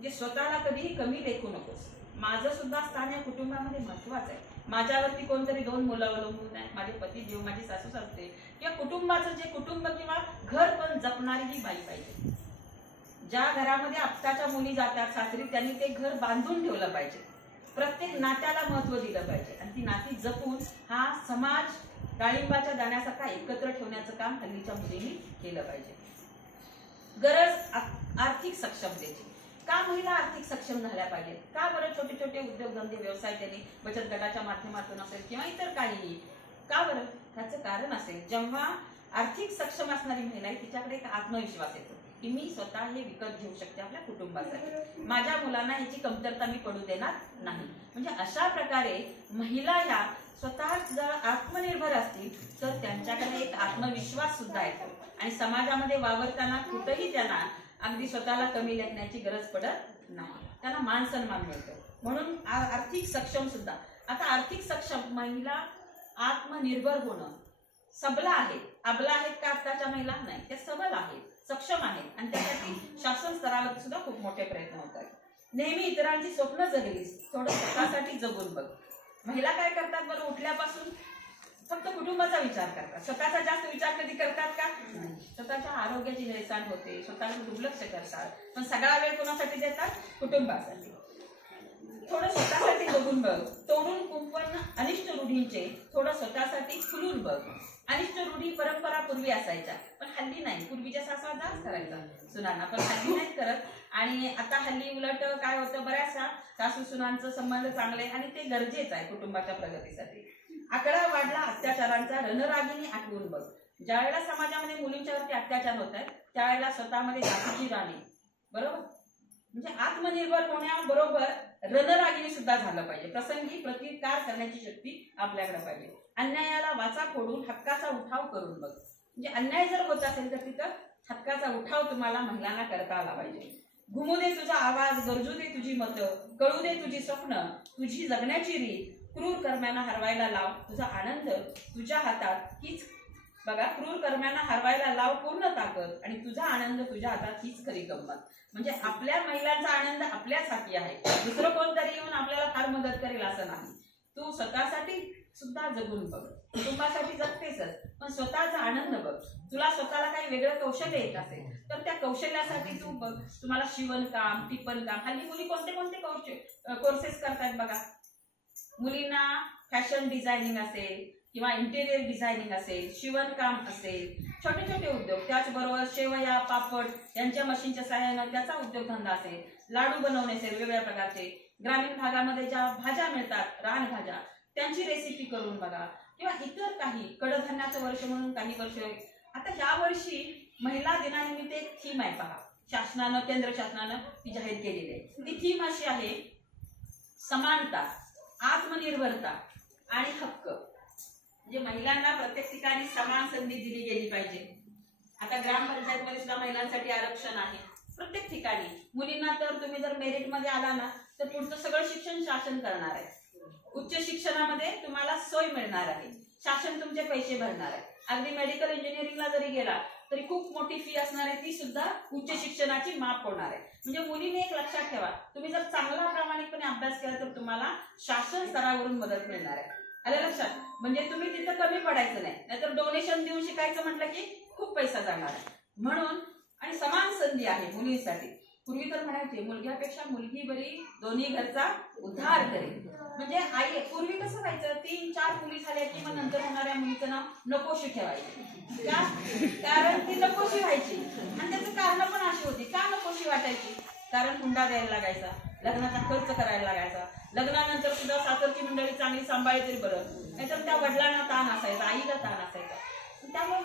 म्हणजे स्वतःला कधीही कमी लेखू नकोस. माझं सुद्धा स्थान या कुटुंबामध्ये महत्वाचं आहे. माझ्यावरती कोणतरी 2 मुलं अवलंबून आहेत, माझे पती देव, माझी सासू सासरे, किंवा कुटुंबाचं जे कुटुंब किंवा घर पण जपणारी ही बाई पाहिजे. ज्या घरामध्ये आत्ताच्या मुली जातात सासरी, त्यांनी ते घर बांधून ठेवलं पाहिजे. प्रत्येक नात्याला महत्व दिलं पाहिजे आणि ती नाती जपून हा समाज डाळिंबाच्या दाण्यासारखा एकत्र ठेवण्याचं काम हल्लीच्या मुलींनी केलं पाहिजे. गरज आर्थिक सक्षमतेची. का महिला आर्थिक सक्षम झाल्या पाहिजेत? का बरं छोटे छोटे उद्योगधंदे व्यवसाय त्यांनी बचत गटाच्या माध्यमातून असेल किंवा इतर काहीही, का बरं? त्याचं कारण असेल, जेव्हा आर्थिक सक्षम असणारी महिला आहे तिच्याकडे एक आत्मविश्वास येतो की मी स्वतः हे विकत घेऊ शकते आपल्या कुटुंबासाठी, माझ्या मुलांना याची कमतरता मी पडू देणार नाही. म्हणजे अशा प्रकारे महिला ह्या स्वतः जर आत्मनिर्भर असतील तर त्यांच्याकडे एक आत्मविश्वास सुद्धा येतो आणि समाजामध्ये वावरताना कुठेही त्यांना अगदी स्वतःला कमी लेखण्याची गरज पडत नाही, त्यांना मान सन्मान मिळतो. म्हणून आर्थिक सक्षम सुद्धा. आता आर्थिक सक्षम महिला आत्मनिर्भर होणं, सबला आहेत, अबला आहेत का आताच्या महिला? नाही, त्या सबल आहेत, सक्षम आहेत आणि त्यासाठी शासन स्तरावर सुद्धा खूप मोठे प्रयत्न होत आहेत. नेहमी इतरांची स्वप्न जगलीस, थोडं स्वतःसाठी जगून बघ. महिला काय करतात बरं? उठल्यापासून फक्त कुटुंबाचा विचार करतात, स्वतःचा जास्त विचार कधी करतात का? स्वतःच्या आरोग्याची हेळसांड होते, स्वतःला दुर्लक्ष करतात, पण सगळा वेळ कोणासाठी देतात? कुटुंबासाठी. थोडं स्वतःसाठी बघून बघ. तोडून कुंपण अनिष्ट रूढींचे थोडं स्वतःसाठी खुलून बघ. अनिष्ट रूढी परंपरा पूर्वी असायच्या, पण हल्ली नाही. पूर्वीच्या सासवा जाच करायचा सुनांना, पण हल्ली नाहीत करत. आणि आता हल्ली उलट काय होतं, बऱ्याचशा सासू सुनांचं संबंध चांगले आणि ते गरजेचं आहे कुटुंबाच्या प्रगतीसाठी. आकडा वाढला अत्याचारांचा, रणरागिणी आठवून बघ. ज्या वेळेला समाजामध्ये मुलींच्यावरती अत्याचार होत आहेत त्यावेळेला स्वतःमध्ये जातीची राणी, बरोबर, म्हणजे आत्मनिर्भर होण्याबरोबर रणरागिणी सुद्धा झालं पाहिजे. प्रसंगी प्रतिकार करण्याची शक्ती आपल्याकडे पाहिजे. अन्यायाला वाचा फोडून हक्काचा उठाव करून बघ. म्हणजे अन्याय जर होत असेल तर तिथं हक्काचा उठाव तुम्हाला महिलांना करता आला पाहिजे. घुमू दे तुझा आवाज, गरजू दे तुझी मतं, कळू दे तुझी स्वप्न, तुझी जगण्याची रीत, क्रूर कर्म्यांना हरवायला लाव तुझा आनंद तुझ्या हातात हीच. बघा, क्रूर कर्म्यांना हरवायला लाव पूर्ण ताकद आणि तुझा आनंद तुझ्या हातात हीच खरी गंमत. म्हणजे आपल्या महिलांचा आनंद आपल्याच हाती आहे. दुसरं कोणतरी येऊन आपल्याला फार मदत करेल असं नाही. तू स्वतःसाठी सुद्धा जगून बघ. कुटुंबासाठी जगतेसच, पण स्वतःचा आनंद बघ. तुला स्वतःला काही वेगळं कौशल्य येत असेल तर त्या कौशल्यासाठी तू बघ. तुम्हाला शिवणकाम, टिपणकाम, हल्ली मुली कोणते कोणते कोर्सेस करतायत बघा. मुलींना फॅशन डिझायनिंग असेल किंवा इंटेरियर डिझायनिंग असेल, शिवणकाम असेल, छोटे छोटे उद्योग, त्याचबरोबर शेवया, पापड यांच्या मशीनच्या सहाय्याने त्याचा उद्योगधंदा असेल, लाडू बनवणे असेल वेगवेगळ्या प्रकारचे, ग्रामीण भागामध्ये ज्या भाज्या मिळतात रानभाज्या त्यांची रेसिपी करून बघा, किंवा इतर काही. कडधान्याचं वर्ष म्हणून काही वर्ष. आता ह्या वर्षी महिला दिनानिमित्त एक थीम आहे पहा, शासनानं, केंद्र शासनानं ती जाहीर केलेली आहे. ती थीम अशी आहे, समानता, आत्मनिर्भरता आणि हक्क. म्हणजे महिलांना प्रत्येक ठिकाणी समान संधी दिली गेली पाहिजे. आता ग्रामपंचायतमध्ये सुद्धा महिलांसाठी आरक्षण आहे प्रत्येक ठिकाणी. मुलींना तर तुम्ही जर मेरिटमध्ये आला ना तर पुढचं सगळं शिक्षण शासन करणार आहे. उच्च शिक्षणामध्ये तुम्हाला सोय मिळणार आहे, शासन तुमचे पैसे भरणार आहे. अगदी मेडिकल इंजिनिअरिंगला जरी गेला तरी खूप मोठी फी असणार आहे, ती सुद्धा उच्च शिक्षणाची माफ होणार आहे. म्हणजे मुलीने एक लक्षात ठेवा, तुम्ही जर चांगला प्रामाणिकपणे अभ्यास केला तर तुम्हाला शासन स्तरावरून मदत मिळणार आहे. आलं लक्षात? म्हणजे तुम्ही तिथं कमी पडायचं नाही, नाहीतर डोनेशन देऊन शिकायचं म्हटलं की खूप पैसा जाणार आहे. म्हणून आणि समान संधी आहे मुलींसाठी. पूर्वी तर म्हणायचे मुलग्यापेक्षा मुलगी बरी, दोन्ही घरचा उद्धार करेल. म्हणजे आई, पूर्वी कसं व्हायचं, 3-4 मुली झाल्या की मग नंतर होणाऱ्या मुलीचं नाव नकोशी ठेवायचे. का? कारण ती नकोशी व्हायची. आणि त्याचं कारण पण अशी होती, का नकोशी वाटायची? कारण हुंडा द्यायला लागायचा, लग्नाचा खर्च करायला लागायचा, लग्नानंतर सुद्धा सासरची मंडळी चांगली सांभाळली तरी बरं, नाहीतर त्या वडिलांना ताण असायचा, आईला ताण असायचा. त्यामुळे